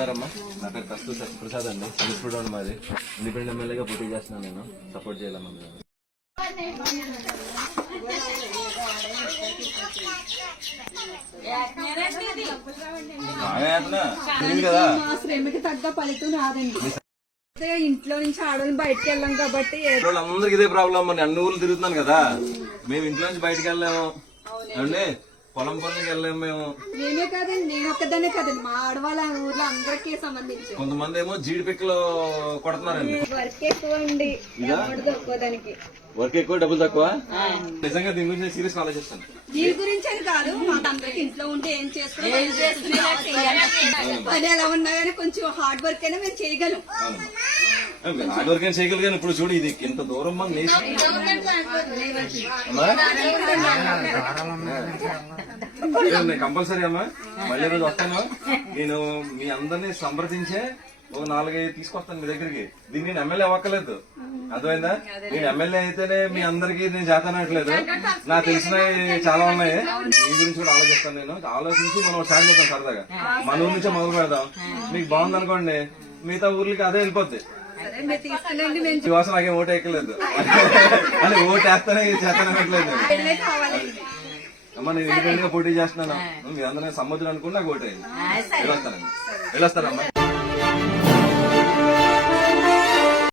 బాగున్నారమ్మా? నా పేరు కస్తూ ప్రసాద్ అండి. సర్వీస్ మాది. ఇండిపెండెంట్ ఎమ్మెల్యేగా పోటీ చేస్తున్నాను నేను. సపోర్ట్ చేయాలమ్మా మీరు. తగ్గ ఫలితం రాదండి. ఇంట్లో నుంచి ఆడవాళ్ళని బయటకు వెళ్ళాం కాబట్టి వాళ్ళందరికి ఇదే ప్రాబ్లం అన్ని ఊర్లు తిరుగుతున్నాను కదా. మేము ఇంట్లో నుంచి బయటకు వెళ్ళాము ఏమండి? పొలం పనులకి వెళ్ళాము మేము. నేనే కాదండి నేను ఒక్కదానే కాదండి. మా ఆడవాళ్ళ ఊర్లో అందరికీ సంబంధించి. కొంతమంది ఏమో జీడి పిక్కలు కొడుతున్నారండి. వర్క్ ఎక్కువ అండి. అమౌంట్ తక్కువదానికి వర్క్ ఎక్కువ డబ్బులు తక్కువ? నిజంగా దీని గురించి సీరియస్ ఆలోచిస్తాను. దీని గురించి అని కాదు మాకందరికి ఇంట్లో ఉంటే ఏం చేసుకోవాలి పని ఎలా ఉన్నా కానీ కొంచెం హార్డ్ వర్క్ అయినా మేము చేయగలం హార్డ్ వర్క్ చేయగలి కానీ ఇప్పుడు చూడు ఇది ఇంత దూరం మన కంపల్సరీ అమ్మా మళ్ళీ రోజు వస్తాను నేను మీ అందరినీ సంప్రదించే ఒక నాలుగైదు తీసుకొస్తాను మీ దగ్గరికి. దీన్ని నేను ఎమ్మెల్యే అవ్వక్కలేదు అర్థమైందా? నేను ఎమ్మెల్యే అయితేనే మీ అందరికి నేను చేతనట్లేదు నాకు తెలిసిన చాలా ఉన్నాయి. మీ గురించి కూడా ఆలోచిస్తాను నేను. ఆలోచించి మనం స్టార్ట్ చేద్దాం సరదాగా. మన ఊరి నుంచే మొదలు పెడదాం. మీకు బాగుంది అనుకోండి. మిగతా ఊర్లకి అదే వెళ్ళిపోద్ది. సరే నాకేం ఓటు ఎక్కలేదు అని ఓటు వేస్తానే చేస్తానట్లేదు అమ్మ నేను ఇండిపెండెంట్గా పోటీ చేస్తున్నాను. మీ అందరినీ సమ్మతులు అనుకుని నాకు ఓటు అయింది వెళ్ళొస్తానండి. వెళ్ళొస్తానమ్మా. Bye.